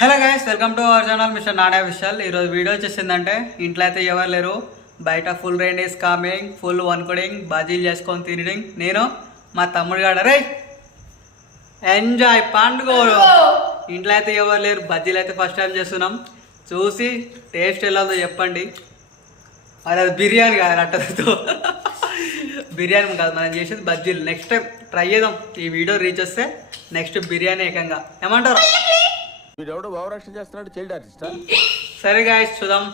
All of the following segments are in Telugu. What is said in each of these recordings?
Hello guys welcome to our channel mister Nada Vishal ఈరోజు వీడియో వచ్చేసిందంటే ఇంట్లో అయితే ఎవరు లేరు. బయట full rain is coming full వన్కోడింగ్ బజీలు చేసుకొని తినడం. నేను మా తమ్ముడు గాడ. రే ఎంజాయ్ పండుగ ఇంట్లో అయితే ఎవరు లేరు బజ్జీలు అయితే ఫస్ట్ టైం చేస్తున్నాం. చూసి టేస్ట్ ఎలా ఉందో చెప్పండి. అది అది బిర్యానీ కాదు అట్టతో. బిర్యానీ కాదు మనం చేసేది బజ్జీలు. నెక్స్ట్ టైం ట్రై చేద్దాం. ఈ వీడియో రీచ్ వస్తే నెక్స్ట్ బిర్యానీ ఏకంగా. ఏమంటారు? వీడెవడో భావరక్షణ చేస్తున్నాడు చైల్డ్ ఆర్టిస్టా? సరే గాయస్ చూద్దాం.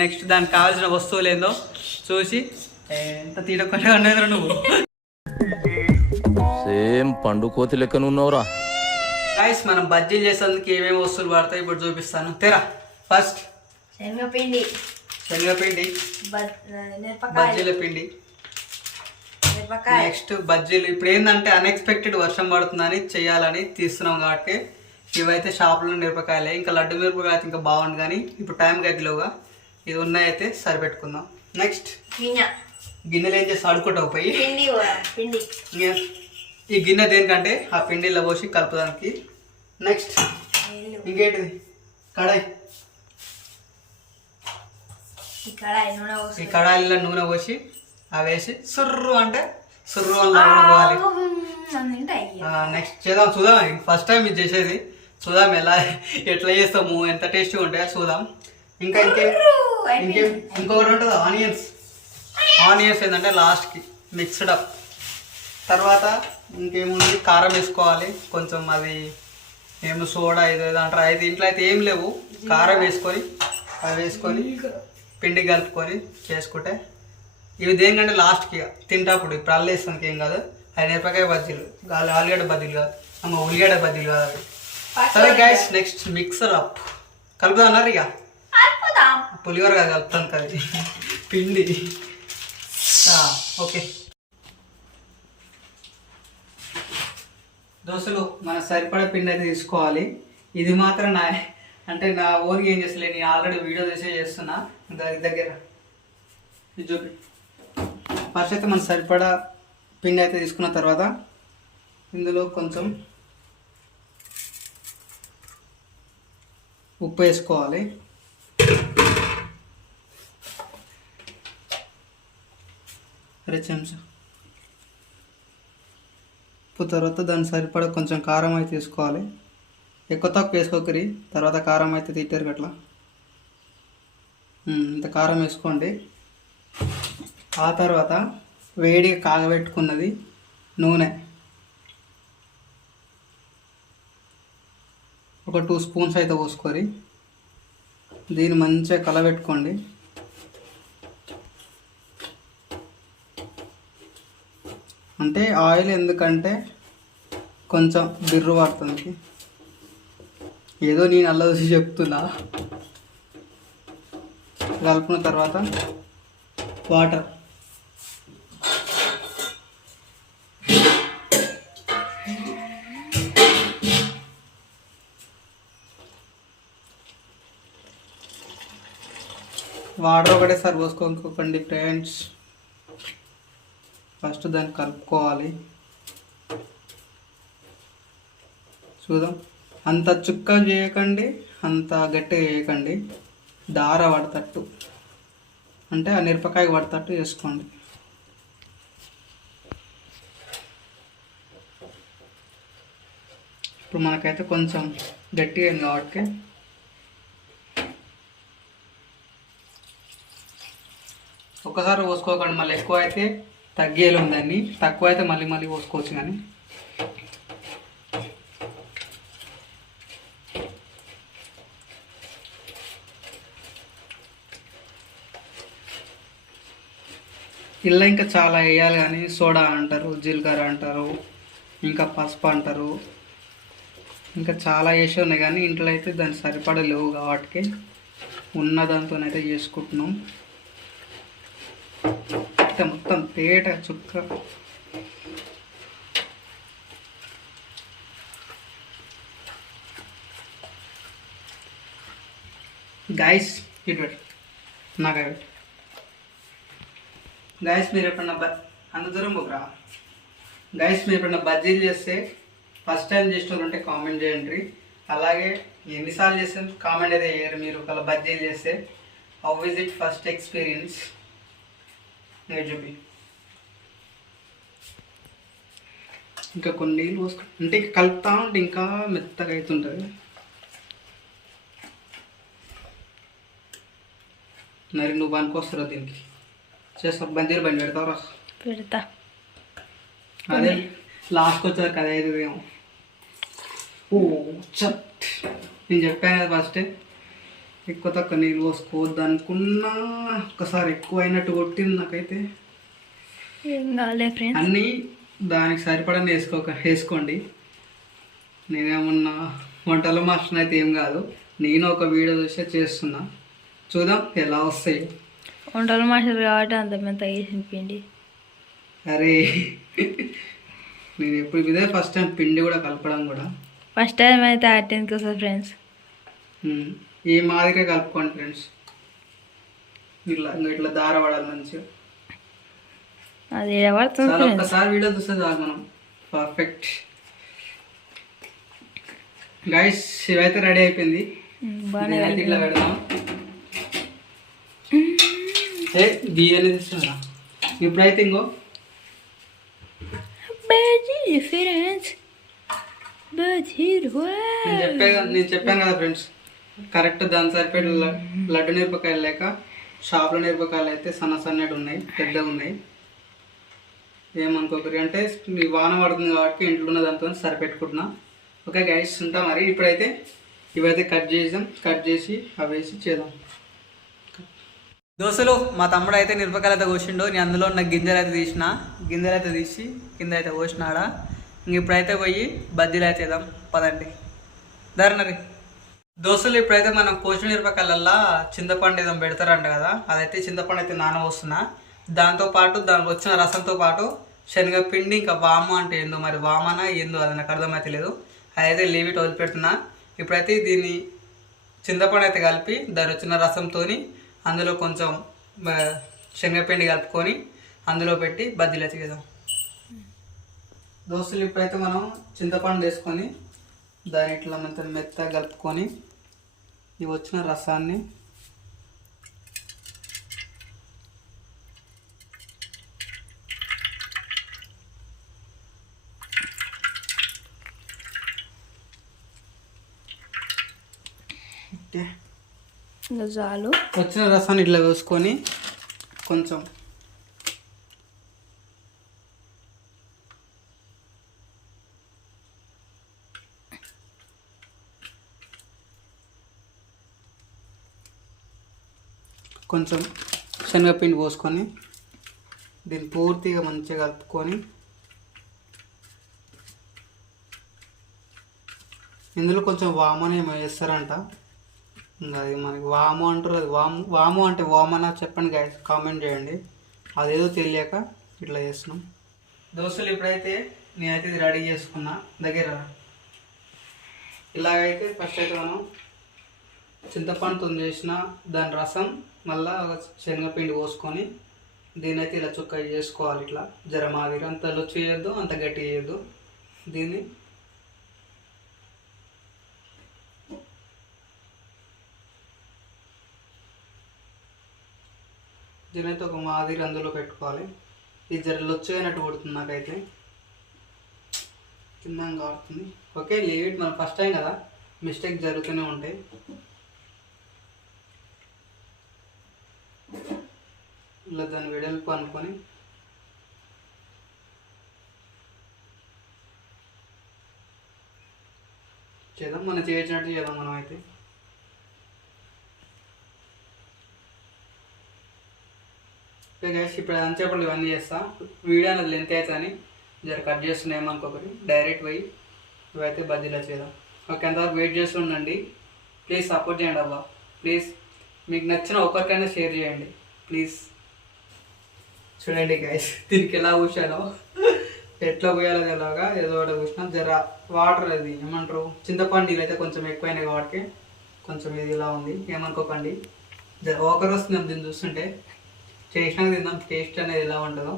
నెక్స్ట్ దానికి కావాల్సిన వస్తువులు ఏందో చూసి. ఎంత తీయకుండా ఉండేది నువ్వు? సేమ్ పండు కోతి లెక్కన ఉన్నావురా. గాయస్ మనం బజ్జీలు చేసేందుకు ఏమేమి వస్తువులు పడతాయి ఇప్పుడు చూపిస్తాను. తెరా ఫస్ట్ శనగపిండి. శనగపిండి. బజ్జీల పిండి. నెక్స్ట్ బజ్జీలు. ఇప్పుడు ఏంటంటే అన్ఎక్స్పెక్టెడ్ వర్షం పడుతుందని చేయాలని తీస్తున్నాం కాబట్టి. ఇవైతే షాపులో మిరపకాయలే. ఇంకా లడ్డు మిరపకాయ అయితే ఇంకా బాగుండు కానీ ఇప్పుడు టైం గదిలోగా ఇది ఉన్నాయైతే సరిపెట్టుకుందాం. నెక్స్ట్ గిన్నె. గిన్నెలు ఏం చేసి అడుకుంటావు పోయి. ఈ గిన్నె దేనికంటే ఆ పిండిలో పోసి కలుపుదానికి. నెక్స్ట్ ఇంకేంటిది? కడాయి. ఈ కడాయిలో నూనె పోసి అవి వేసి సుర్రు అంటే సుర్రు అని నూనె పోవాలి నెక్స్ట్ చేద్దాం చూద్దాం. ఫస్ట్ టైం ఇది చేసేది. చూద్దాం ఎలా ఎట్లా చేస్తాము ఎంత టేస్టీగా ఉంటాయో చూద్దాం. ఇంకా ఇంకేం ఇంకేం ఇంకొకటి ఉంటుంది? ఆనియన్స్ ఆనియన్స్ ఏంటంటే లాస్ట్కి మిక్స్డ్ అప్ తర్వాత ఇంకేముంది? కారం వేసుకోవాలి. కొంచెం అది ఏమో సోడా ఏదో ఏదో అంటారు. అయితే ఇంట్లో అయితే ఏం లేవు. కారం వేసుకొని అవి వేసుకొని పిండి కలుపుకొని చేసుకుంటే ఇవి దేనికంటే లాస్ట్కి తింటప్పుడు ఇప్పుడు అల్లు వేస్తానికి ఏం కాదు. అది మిరపకాయ బజ్జీలు. గాలి ఆలుగడ్డ బజ్జీలు కాదు. అమ్మ ఉల్లిగడ్డ బజ్జీలు కాదు అవి. సరే గైస్ నెక్స్ట్ మిక్సర్ అప్ కలుపుదా అన్నారు ఇక. కలుపుదాం. పులిహోర కాదు కలుపుతాను కదా. పిండి. ఓకే. దోశలు మన సరిపడా పిండి అయితే తీసుకోవాలి. ఇది మాత్రం నా అంటే నా ఓన్గా ఏం చేస్తలే నేను ఆల్రెడీ వీడియో చేసే చేస్తున్నా. దాని దగ్గర. ఇది చూపి. ఫస్ట్ అయితే మన సరిపడా పిండి అయితే తీసుకున్న తర్వాత ఇందులో కొంచెం ఉప్పు వేసుకోవాలి. అరే చెంచా. ఉప్పు తర్వాత దాన్ని సరిపడా కొంచెం కారం అయితే తీసుకోవాలి ఎక్కువ తక్కువ వేసుకోకరి తర్వాత కారం అయితే తిట్టారు అట్లా ఇంత కారం వేసుకోండి. ఆ తర్వాత వేడిగా కాగబెట్టుకున్నది నూనె. ఒక టూ స్పూన్స్ అయితే పోసుకొని దీన్ని మంచిగా కలబెట్టుకోండి. అంటే ఆయిల్ ఎందుకంటే కొంచెం బిర్రు పడుతుంది ఏదో నేను అల్ల చూసి చెప్తున్నా. కలుపుకున్న తర్వాత వాటర్ వాటర్ ఒకటేసారి పోసుకోకండి ఫ్రెండ్స్. ఫస్ట్ దాన్ని కలుపుకోవాలి. చూద్దాం. అంత చుక్క చేయకండి అంత గట్టిగా చేయకండి. దార పడతట్టు. అంటే ఆ మిరపకాయ పడతట్టు చేసుకోండి. ఇప్పుడు మనకైతే కొంచెం గట్టిగా అయింది కాబట్టి ఒక్కసారి పోసుకోకండి మళ్ళీ ఎక్కువ అయితే తగ్గేలు ఉందండి. తక్కువ అయితే మళ్ళీ మళ్ళీ పోసుకోవచ్చు కానీ. ఇలా ఇంకా చాలా వేయాలి కానీ సోడా అంటారు జీలకర్ర అంటారు ఇంకా పసుపు అంటారు. ఇంకా చాలా వేసి ఉన్నాయి కానీ ఇంట్లో అయితే దాన్ని సరిపడా లేవు కాబట్టి ఉన్న దాంతోనైతే చేసుకుంటున్నాం. ఇట్ట మొత్తం తేట చుక్క. గాయస్ ఇటువంటి నా నాకు పెట్టు గాయస్ మీరు ఎప్పుడన్నా బ అంత దూరం ఒకరా గాయస్ మీరు ఎప్పుడన్నా బజ్జీలు చేస్తే ఫస్ట్ టైం చేసిన ఉంటే కామెంట్ చేయండి. అలాగే ఎన్నిసార్లు చేస్తే కామెంట్ అయితే చేయరు మీరు. ఒకవేళ బజ్జీలు చేస్తే how is it first experience నేను చూపి ఇంకా కొన్ని నీళ్ళు పోసుకు అంటే ఇంకా కలుపుతా ఉంటే ఇంకా మెత్తగా అవుతుంటుంది మరి నువ్వు పనికొస్తారా దీనికి? చేస్తా బందీలు బండి పెడతావురా పెడతా. అదే లాస్ట్కి వచ్చారు కదా ఐదు ఏమో ఓ చట్ నేను చెప్పాను కదా ఫస్ట్ ఎక్కువ తక్కువ నీళ్ళు పోసుకోవద్దు అనుకున్నా ఒకసారి ఎక్కువ అయినట్టు కొట్టింది నాకైతే. అన్నీ దానికి సరిపడని వేసుకోక వేసుకోండి. నేనేమన్నా వంటల మాస్టర్ అయితే ఏం కాదు. నేను ఒక వీడియో చూసే చేస్తున్నా. చూద్దాం ఎలా వస్తాయి. వంటలు మాస్టర్ కాబట్టి అంత మెత్తగా వేసిన పిండి. అరే నేను ఎప్పుడు ఇదే ఫస్ట్ టైం పిండి కూడా కలపడం కూడా. ఫస్ట్ టైం అయితే అటెండ్కి వస్తుంది ఫ్రెండ్స్. ఈ మాదిరిగా కలుపుకోండి ఫ్రెండ్స్. ఇట్లా ఇట్లా దార పడాలి మంచిగా. అది చాలా ఒక్కసారి వీడియో చూస్తే చాలు మనం. పర్ఫెక్ట్ గైస్ ఇవైతే రెడీ అయిపోయింది. ఇట్లా పెడదాం. ఏ బియ్యాన్ని తీసుకురా ఇప్పుడైతే ఇంకో. నేను చెప్పాను కదా ఫ్రెండ్స్. కరెక్ట్ దాని సరిపడి లడ్డు మిరపకాయలు లేక షాప్లో మిరపకాయలు అయితే సన్న సన్నటి ఉన్నాయి పెద్దగా ఉన్నాయి. ఏమనుకోకరి అంటే మీ వాన పడుతుంది కాబట్టి ఇంట్లో ఉన్న దాంతో సరిపెట్టుకుంటున్నా. ఓకే గైస్ ఉంటా మరి. ఇప్పుడైతే ఇవైతే కట్ చేసాం కట్ చేసి అవి వేసి చేద్దాం. దోశలు మా తమ్ముడు అయితే మిరపకాయలు అయితే కోసిండు. నేను అందులో ఉన్న గింజలు అయితే తీసిన. గింజలు అయితే తీసి కింద అయితే కోసినాడా. ఇంక ఇప్పుడైతే పోయి బజ్జీలు అయితే చేద్దాం. పదండి. ధరణరి దోశలు ఇప్పుడైతే మనం కోసిన మిరపకాయలల్లా చింతపండు ఏదో పెడతారంట కదా అదైతే చింతపండు అయితే నానబోస్తున్నా దాంతో పాటు దానికి వచ్చిన రసంతో పాటు శనగపిండి ఇంకా వాము అంటే ఏందో మరి వామనా ఏందో అది నాకు అర్థమైతే లేదు. అదైతే లీవిట్ వదిలిపెడుతున్నా. ఇప్పుడైతే దీన్ని చింతపండు అయితే కలిపి దాని వచ్చిన రసంతోని అందులో కొంచెం శనగపిండి కలుపుకొని అందులో పెట్టి బజ్జీలు అయితే చేద్దాం దోశలు ఇప్పుడైతే మనం చింతపండు వేసుకొని దాని ఇట్లా మొత్తం మెత్తగా కలుపుకొని ఇవి వచ్చిన రసాన్ని చాలు వచ్చిన రసాన్ని ఇట్లా వేసుకొని కొంచెం కొంచెం శనగపిండి పోసుకొని దీన్ని పూర్తిగా మంచిగా కలుపుకొని ఇందులో కొంచెం వామని ఏమో వేస్తారంట అది మనకి వాము అంటారు అది వాము వాము అంటే వామనా చెప్పండి గైస్ కామెంట్ చేయండి. అదేదో తెలియక ఇట్లా చేస్తున్నాం. దోశలు ఇప్పుడైతే నేనైతే ఇది రెడీ చేసుకున్నా. దగ్గర ఇలాగైతే ఫస్ట్ అయితే మనం చింతపండు తుంది చేసిన దాని రసం మళ్ళా శనగపిండి పోసుకొని దీని అయితే ఇలా చుక్క చేసుకోవాలి ఇట్లా. జర మాదిరి అంత లొచ్చు చేయొద్దు అంత గట్టి చేయొద్దు. దీన్ని దీనైతే ఒక మాదిరి అందులో పెట్టుకోవాలి. ఇది జర అయినట్టు కొడుతుంది నాకైతే. తిన్నాం కాడుతుంది ఓకే లీవ్ ఇట్ మనం ఫస్ట్ టైం కదా? మిస్టేక్ జరుగుతూనే ఉంటాయి. ఇలా దాని వెడల్పు అనుకొని చేద్దాం. మనం చేసినట్టు చేద్దాం మనం అయితే. ఇప్పుడు గైస్ ఇప్పుడు ఇవన్నీ చేస్తా. వీడియో అనేది లెంత్ అయితే అని జర కట్ చేస్తున్నాయి ఏమనుకోకరి డైరెక్ట్ పోయి ఇవైతే బజ్జీలో చేద్దాం. ఓకే అంతవరకు వెయిట్ చేస్తూ ఉండండి. ప్లీజ్ సపోర్ట్ చేయండి అబ్బా. ప్లీజ్ మీకు నచ్చిన ఒకరికైనా షేర్ చేయండి. ప్లీజ్ చూడండి గైస్ దీనికి ఎలా కూర్చానో ఎట్లా పోయాలో ఎలాగా ఏదో ఒకటి కూర్చున్నాం జర వాటర్ అది ఏమంటారు? చింతపండు నీళ్ళు అయితే కొంచెం ఎక్కువైనాయి కాబట్టి కొంచెం ఇది ఇలా ఉంది. ఏమనుకోకండి. జర ఒకరు వస్తున్నాం దీన్ని చూస్తుంటే. చేసినాక తిందాం. టేస్ట్ అనేది ఎలా ఉంటుందో.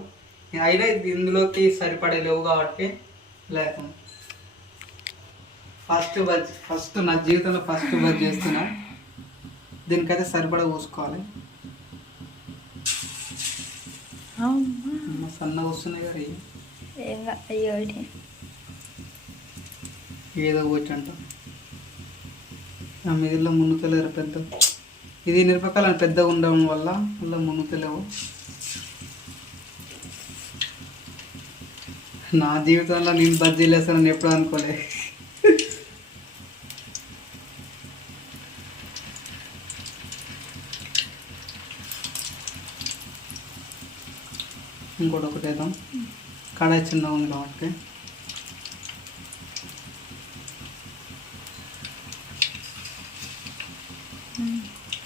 అయినా ఇందులోకి సరిపడే లేవు కాబట్టి లేక. ఫస్ట్ బజ్ ఫస్ట్ నా జీవితంలో ఫస్ట్ బజ్ చేస్తున్నా. దీనికైతే సరిపడా కూసుకోవాలి సన్నగా వస్తున్నాయి కదా. ఏం అయ్యో. ఏదో వచ్చంట ఆ మిగిలిన మున్నుతలేరు పెద్ద. ఇది మిరపకాయలు పెద్దగా ఉండడం వల్ల మళ్ళీ మున్నుతలేవు నా జీవితంలో నేను బజ్జీలు వేస్తానని ఎప్పుడు అనుకోలే. ఇంకోటి ఒకటి వేద్దాం. కడాయి చిన్నగా ఉంది కాబట్టి.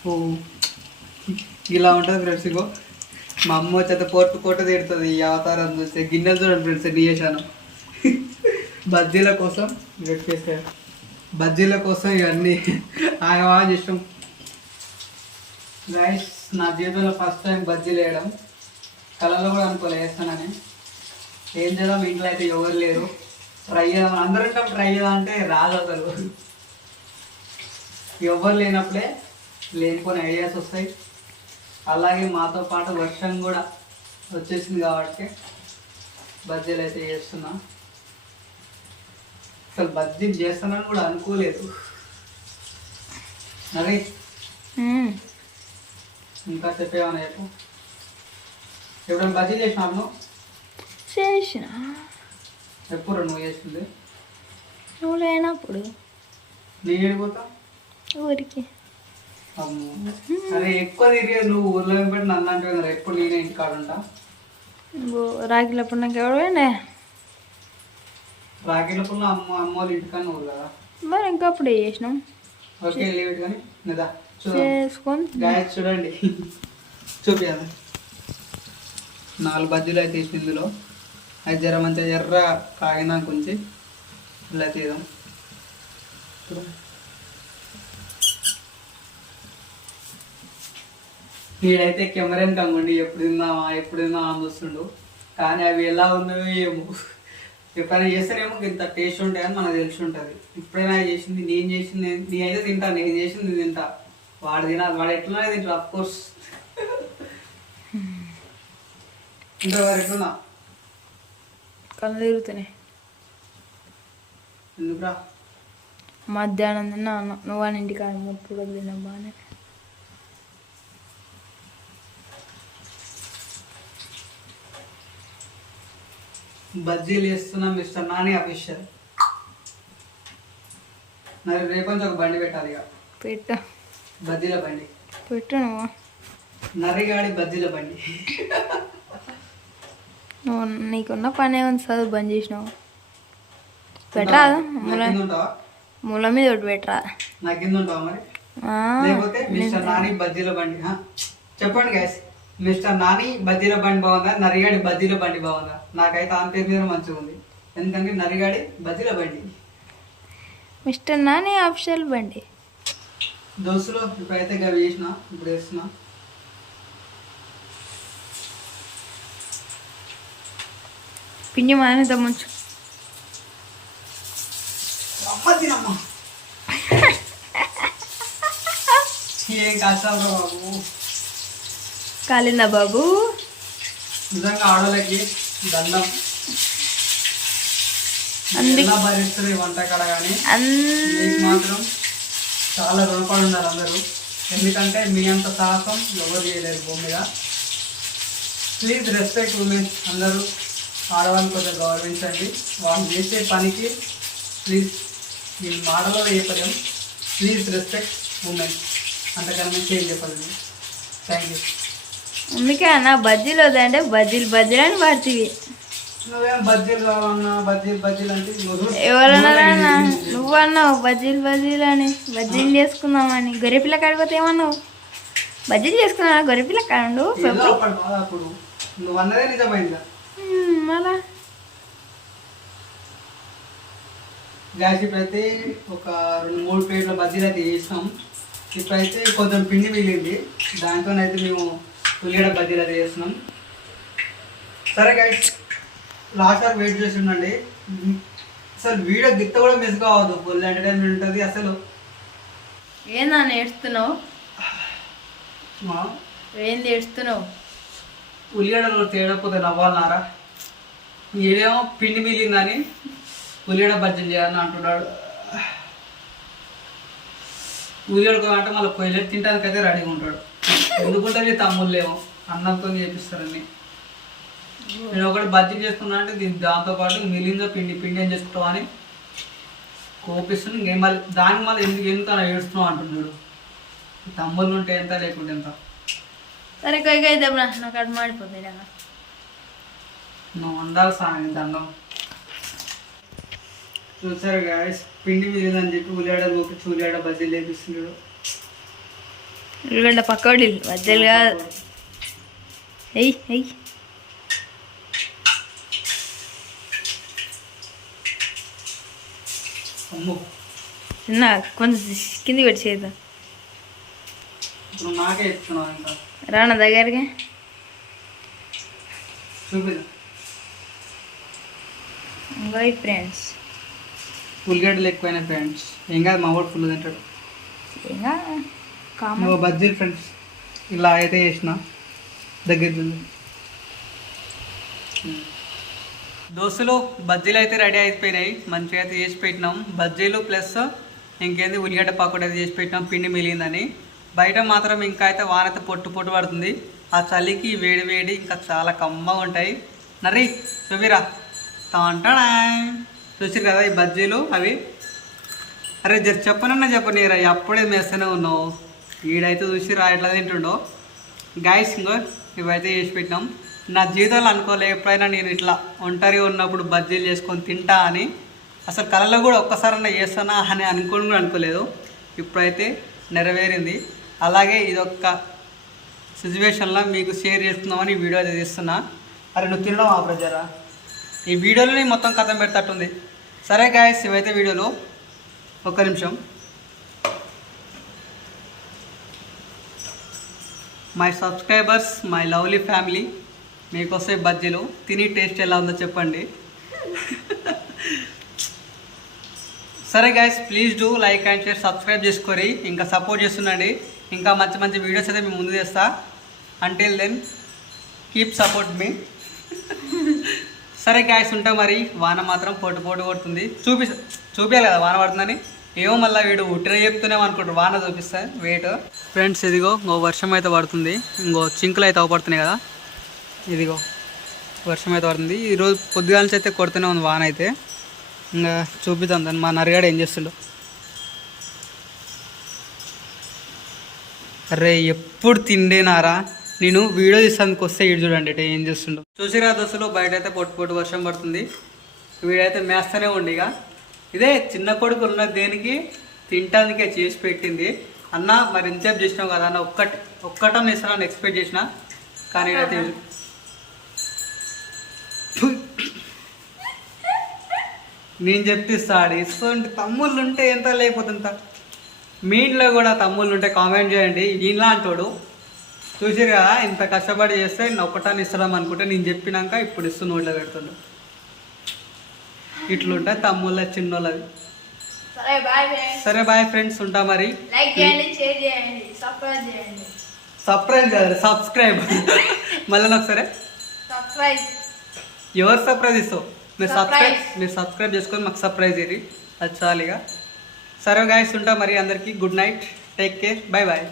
ఓ ఇలా ఉంటుంది ఫ్రెండ్స్ ఇగో. మా అమ్మ వచ్చేది పొట్టు పొట్టు తిడుతుంది ఈ అవతారం చూస్తే. గిన్నెలు చూడండి ఫ్రెండ్స్ చేశాను. బజ్జీల కోసం వెయిట్ చేసే బజ్జీల కోసం ఇవన్నీ ఆగమా ఇష్టం రైస్ నా జీవితంలో ఫస్ట్ టైం బజ్జీలు వేయడం. కళలో కూడా అనుకోలే వేస్తానని ఏం చేద్దాం? ఇంట్లో అయితే ఎవరు లేరు. ట్రై చేద్దాం. అందరం ట్రై చేద్దాం అంటే రాదు అసలు. ఎవరు లేనప్పుడే లేనిపోయిన ఐడియాస్ వస్తాయి. అలాగే మాతో పాటు వర్షం కూడా వచ్చేసింది కాబట్టి బజ్జీలు అయితే చేస్తున్నా. అసలు బజ్జీలు చేస్తానని కూడా అనుకోలేదు. మరి మ్మ్. ఇంకా చెప్పేవన్నా చెప్పు? ఎప్పుడైనా బజ్జీలు నువ్వు చేసిన. ఎప్పుడు నువ్వు చేసింది? నువ్వు లేనప్పుడు. నీ ఏడిపోతా ఊరికి. అమ్మో. అరే ఎక్కువ తిరిగేది నువ్వు ఊర్లో పెట్టి నన్ను అంటే కదా ఎప్పుడు నేనే ఉంటా? నువ్వు రాగిలప్పుడు నాకు ఎవరు పోయిండే? రాకెట్లప్పుడు అమ్మ అమ్మ వాళ్ళ ఇంటికన్నా నువ్వు కదా? మరి ఇంకప్పుడు చేసినాం. ఓకే లీవ్ ఇట్ కానీ. కదా గాయస్ చూడండి. చూపించాలి నాలుగు బజ్జీలు అయితే వేసి ఇందులో. అది జర మంచిగా ఎర్ర కాగినా కొంచెం ఇలా తీద్దాం వీడైతే కెమెరా కంగండి ఎప్పుడు తిందామా ఎప్పుడు తిందామా అని చూస్తుండు. కానీ అవి ఎలా ఉన్నాయో ఏమో. ఎప్పుడైనా చేస్తేనేమో ఇంత టేస్ట్ ఉంటాయని మనకు తెలిసి ఉంటుంది. ఇప్పుడైనా చేసింది నేను చేసింది నేను అయితే తింటా నేను చేసింది తింటా. వాడు తినాలి వాడు ఎట్లా తింటారు అఫ్ కోర్స్ ఎట్లున్నా కళ్ళు తిరుగుతున్నాయి. ఎందుకురా? మధ్యాహ్నం తిన్నా అన్న. నువ్వు అని ఇంటికి ముప్పుడు తిన్నా బాగానే. బజ్జీలు వేస్తున్నాం మిస్టర్ నాని అఫీషియల్. మరి రేపంచి ఒక బండి పెట్టాలి ఇక పెట్టు. బజ్జీల బండి. పెట్టు నువ్వు. నర్రిగాడి బజ్జీల బండి. నువ్వు నీకున్న పని ఏముంది చదువు బంద్ చేసినావు. నా మూల మూల మీద ఒకటి పెట్టరా? నా కింద ఉంటావా మరి? ఆ, లేకపోతే మిస్టర్ నాని బజ్జీల బండి హా? చెప్పండి గైస్ మిస్టర్ నాని బజ్జీల బండి బాగుందా? నరిగాడి బజ్జీల బండి బాగుందా? నాకైతే ఆన్ పేరు మీద మంచిగా ఉంది. ఎందుకంటే నరిగాడి బజ్జీల బండి. మిస్టర్ నాని ఆఫీషియల్ బండి. దోస్తులు ఇప్పుడైతే గవి చేసిన ఇప్పుడు వేస్తున్నా పిండి మానేద్దాం ముంచు అమ్మ తినమ్మ ఏం కష్టం రా బాబు కాలిందా బాబు నిజంగా ఆడోళ్ళకి దండం ఈ వంటకాడ కానీ మాత్రం చాలా రుణపడి ఉన్నారు అందరూ ఎందుకంటే మీ అంత సాహసం ఎవరు చేయలేరు భూమి మీద ప్లీజ్ రెస్పెక్ట్ ఉమెన్స్ అందరూ ఆడవాళ్ళని కొంచెం గౌరవించండి వాళ్ళు చేసే పనికి ప్లీజ్ నేను మాటలో చెప్పలేము ప్లీజ్ రెస్పెక్ట్ ఉమెన్స్ అంతకన్నా మించి ఏం చెప్పలేదు థ్యాంక్ యూ అందుకే అన్న బజ్జీలు వద్దంటే బజ్జీలు బజ్జీలు అని పడుతుంది నువ్వేం బజ్జీలు కావాలన్నా బజ్జీలు బజ్జీలు అంటే నువ్వు ఎవరన్నారా నువ్వు అన్నావు బజ్జీలు బజ్జీలు అని. బజ్జీలు చేసుకుందామని. గొర్రెపిల్ల కాడిపోతే ఏమన్నావు? బజ్జీలు చేసుకున్నా గొర్రెపిల్ల కాడు నువ్వు అన్నదే నిజమైందా? మళ్ళా గ్యాస్ ఇప్పుడైతే ఒక రెండు మూడు ప్లేట్ల బజ్జీలు అయితే చేసినాం. ఇప్పుడైతే కొంచెం పిండి మిగిలింది. దాంతో అయితే మేము ఉల్లిగడ్డ బజ్జీలు అయితే చేస్తున్నాం. సరే గైస్ లాస్ట్ వరకు వెయిట్ చేసి ఉండండి. అసలు వీడియో గిత్త కూడా మిస్ కావద్దు. ఫుల్ ఎంటర్టైన్మెంట్ ఉంటుంది అసలు. ఏందా నేర్చుతున్నావు మా ఏంది ఏడుస్తున్నావు? ఉల్లిగడ్డలు తేడకపోతే నవ్వాలన్నారా? ఈడేమో పిండి మిగిలిందని ఉల్లిగడ బజ్జీలు చేయాలని అంటున్నాడు. ఉల్లిగడ అంటే మళ్ళీ కొయ్యలేదు తినడానికి అయితే రెడీగా ఉంటాడు. ఎందుకుంటే నీ తమ్ముళ్ళేమో? అన్నంతో చేపిస్తారని. నేను ఒకటి బజ్జీ చేసుకున్నా అంటే దీని దాంతో పాటు మిగిలిందో పిండి పిండి ఏం చేసుకుంటావు అని కోపిస్తుంది ఇంకేం మళ్ళీ దానికి మళ్ళీ ఎందుకు ఎందుకు అలా ఏడుస్తున్నావు అంటున్నాడు. తమ్ముళ్ళు ఉంటే ఎంత లేకుంటే ఎంత. సరే కైకి అయితే నాకు నువ్వు ఉండాలి సాయం దండం. చూసారు గాయస్ పిండి మిగిలిందని చెప్పి ఉల్లిగడ్డ చూపించి ఉల్లిగడ్డ బజ్జీలు లేపిస్తున్నాడు ఉల్లిగడ్డ పకోడీ వద్దలు కాదు. ఎయ్ ఎయ్ చిన్న కొంచెం కింది పెట్టి చేద్దాం. రానా దగ్గరికి? చూపిద్దాం. బాయ్ ఫ్రెండ్స్ ఉల్లిగడ్డలు ఎక్కువైనా ఫ్రెండ్స్ ఏం కాదు మా వాడు ఫుల్ తింటాడు. ఇంకా కామన్ బజ్జీలు ఫ్రెండ్స్ ఇలా అయితే చేసిన దగ్గర దోస్తులు బజ్జీలు అయితే రెడీ అయిపోయినాయి. మంచిగా అయితే చేసి పెట్టినాం. బజ్జీలు ప్లస్ ఇంకేంది ఉల్లిగడ్డ పకోడీ అయితే చేసి పెట్టినాం. పిండి మిగిలిందని. బయట మాత్రం ఇంకా అయితే వాన అయితే పొట్టు పొట్టు పడుతుంది. ఆ చలికి వేడి వేడి ఇంకా చాలా కమ్మగా ఉంటాయి. నర్రి చూపిరా టాంటాడా చూసిరు కదా ఈ బజ్జీలు అవి? అరే జర చెప్పనన్నా చెప్పనీరా అప్పుడే మేస్తూనే ఉన్నావు? ఈడైతే చూసిరా ఎట్లా తింటుండో? గాయస్ ఇంకో ఇవైతే చేసి పెట్టినాం. నా జీవితంలో అనుకోలే ఎప్పుడైనా నేను ఇట్లా ఒంటరిగా ఉన్నప్పుడు బజ్జీలు చేసుకొని తింటా అని. అసలు కళలో కూడా ఒక్కసారన్నా చేస్తానా అని అనుకోని కూడా అనుకోలేదు. ఇప్పుడైతే నెరవేరింది. అలాగే ఇదొక్క సిచ్యువేషన్లో మీకు షేర్ చేస్తున్నామని వీడియో అయితే తీస్తున్నా. అరే నువ్వు తినడం ఆ ప్రజరా? ఈ వీడియోలోనే మొత్తం కథం పెడతట్టుంది. సరే గాయస్ ఇవైతే వీడియోలో ఒక్క నిమిషం. My subscribers my lovely family మీకు వస్తే బజ్జీలు. తిని టేస్ట్ ఎలా ఉందో చెప్పండి. సరే guys please do like and share subscribe చేసుకొని ఇంకా సపోర్ట్ చేస్తుండండి. ఇంకా మంచి మంచి వీడియోస్ అయితే మేము ముందు చేస్తా అంటిల్ దెన్ కీప్ సపోర్ట్ మీ సరే గ్యాస్ ఉంటే మరి వాన మాత్రం పొట్టు పొట్టు కొడుతుంది. చూపి చూపించాలి కదా వాన పడుతుందని. ఏమో మళ్ళీ వీడు ఉట్టిన చెప్తున్నాం అనుకుంటారు వాన చూపిస్తా వెయిట్ ఫ్రెండ్స్ ఇదిగో ఇంకో వర్షం అయితే పడుతుంది. ఇంకో చింకులు అయితే అవపడుతున్నాయి కదా. ఇదిగో వర్షం అయితే పడుతుంది. ఈరోజు పొద్దుగాల నుంచి అయితే కొడుతూనే ఉంది వాన అయితే. ఇంకా చూపిద్దాం దాన్ని. మా నరిగాడు ఏం చేస్తుండో? అరే ఎప్పుడు తిండేనారా? నేను వీడియో తీసానికి వస్తే ఇటు చూడండి ఇటు ఏం చేస్తుండో. చూసిరా దోస్తులు బయట అయితే పొట్టు పొట్టు వర్షం పడుతుంది. వీడైతే మేస్తూనే ఉండి ఇక. ఇదే చిన్న కొడుకు ఉన్న దేనికి తినటానికే చేసి పెట్టింది. అన్న మరి ఇంతసేపు చేసినావు కదా అన్న ఒక్కటి ఒక్కటని ఇస్తానని ఎక్స్పెక్ట్ చేసిన. కానీ అయితే నేను చెప్పిస్తాడు ఇస్తుంది తమ్ముళ్ళు ఉంటే ఎంత లేకపోతే ఎంత. మీ ఇంట్లో కూడా తమ్ముళ్ళు ఉంటే కామెంట్ చేయండి. ఈయనలా అంటాడు చూసిరు కదా ఇంత కష్టపడి చేస్తే నేను ఒక్కటాన్ని ఇస్తాం అనుకుంటే నేను చెప్పినాక ఇప్పుడు ఇస్తూ నోట్లో పెడుతుండు. ఇట్లుంటే తమ్ముళ్ళ చిన్నోళ్ళది సరే బాయ్ ఫ్రెండ్స్. సరే బాయ్ ఫ్రెండ్స్ ఉంటా మరి. షేర్ చేయండి సబ్స్క్రైబ్ కదా మళ్ళీ ఒకసారి సబ్స్క్రైబ్. ఎవరు సర్ప్రైజ్ ఇస్తావు? మీరు సబ్స్క్రైబ్. మీరు సబ్స్క్రైబ్ చేసుకొని మాకు సర్ప్రైజ్ ఇరి అది చాలు ఇక. సరే గాయస్ ఉంటా మరి అందరికీ. Good night. Take care. Bye bye.